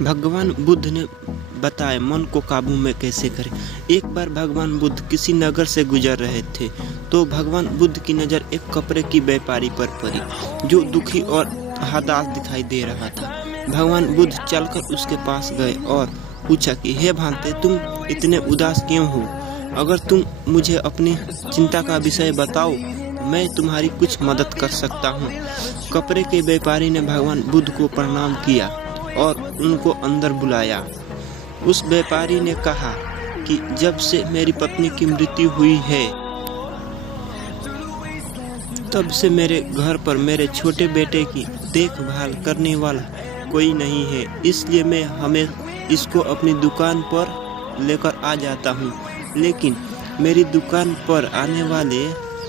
भगवान बुद्ध ने बताया मन को काबू में कैसे करें। एक बार भगवान बुद्ध किसी नगर से गुजर रहे थे तो भगवान बुद्ध की नज़र एक कपड़े की व्यापारी पर पड़ी जो दुखी और हताश दिखाई दे रहा था। भगवान बुद्ध चलकर उसके पास गए और पूछा कि हे भांते, तुम इतने उदास क्यों हो? अगर तुम मुझे अपनी चिंता का विषय बताओ मैं तुम्हारी कुछ मदद कर सकता हूँ। कपड़े के व्यापारी ने भगवान बुद्ध को प्रणाम किया और उनको अंदर बुलाया। उस व्यापारी ने कहा कि जब से मेरी पत्नी की मृत्यु हुई है तब से मेरे घर पर मेरे छोटे बेटे की देखभाल करने वाला कोई नहीं है, इसलिए मैं हमें इसको अपनी दुकान पर लेकर आ जाता हूँ। लेकिन मेरी दुकान पर आने वाले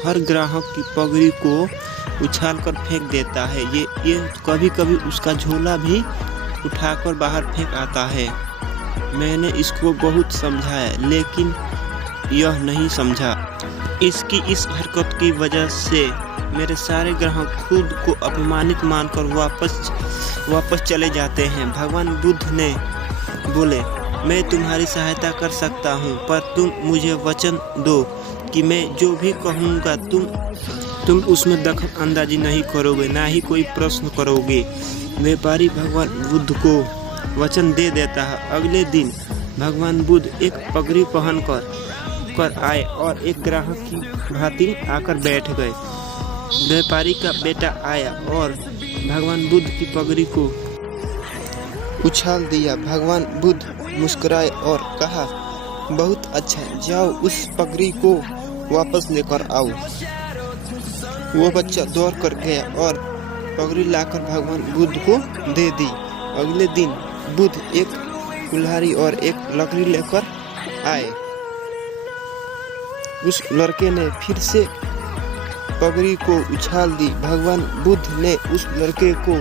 हर ग्राहक की पगड़ी को उछालकर फेंक देता है। ये कभी कभी उसका झोला भी उठाकर बाहर फेंक आता है। मैंने इसको बहुत समझाया लेकिन यह नहीं समझा। इसकी इस हरकत की वजह से मेरे सारे ग्राहक खुद को अपमानित मानकर वापस चले जाते हैं। भगवान बुद्ध ने बोले, मैं तुम्हारी सहायता कर सकता हूँ पर तुम मुझे वचन दो कि मैं जो भी कहूँगा तुम उसमें दखल अंदाजी नहीं करोगे, ना ही कोई प्रश्न करोगे। व्यापारी भगवान बुद्ध को वचन दे देता है। अगले दिन भगवान बुद्ध एक पगड़ी पहन कर आए और एक ग्राहक की भांति आकर बैठ गए। व्यापारी का बेटा आया और भगवान बुद्ध की पगड़ी को उछाल दिया। भगवान बुद्ध मुस्कुराए और कहा, बहुत अच्छा, जाओ उस पगड़ी को वापस लेकर आओ। वो बच्चा दौड़ कर गया और पगड़ी लाकर भगवान बुद्ध को दे दी। अगले दिन बुद्ध एक कुल्हाड़ी और एक लकड़ी लेकर आए। उस लड़के ने फिर से पगड़ी को उछाल दी। भगवान बुद्ध ने उस लड़के को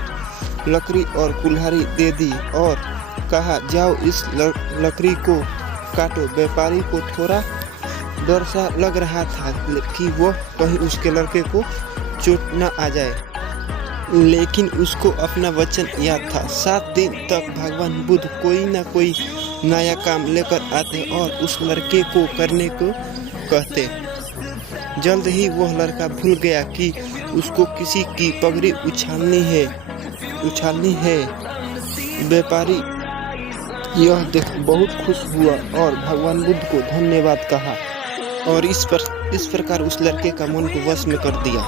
लकड़ी और कुल्हाड़ी दे दी और कहा, जाओ इस लकड़ी को काटो। व्यापारी को थोड़ा डर सा लग रहा था कि वो कहीं उसके लड़के को चोट न आ जाए, लेकिन उसको अपना वचन याद था। 7 दिन तक भगवान बुद्ध कोई न कोई नया काम लेकर आते और उस लड़के को करने को कहते। जल्द ही वह लड़का भूल गया कि उसको किसी की पगड़ी उछालनी है। व्यापारी यह देख बहुत खुश हुआ और भगवान बुद्ध को धन्यवाद कहा और इस प्रकार उस लड़के का मन को वश में कर दिया।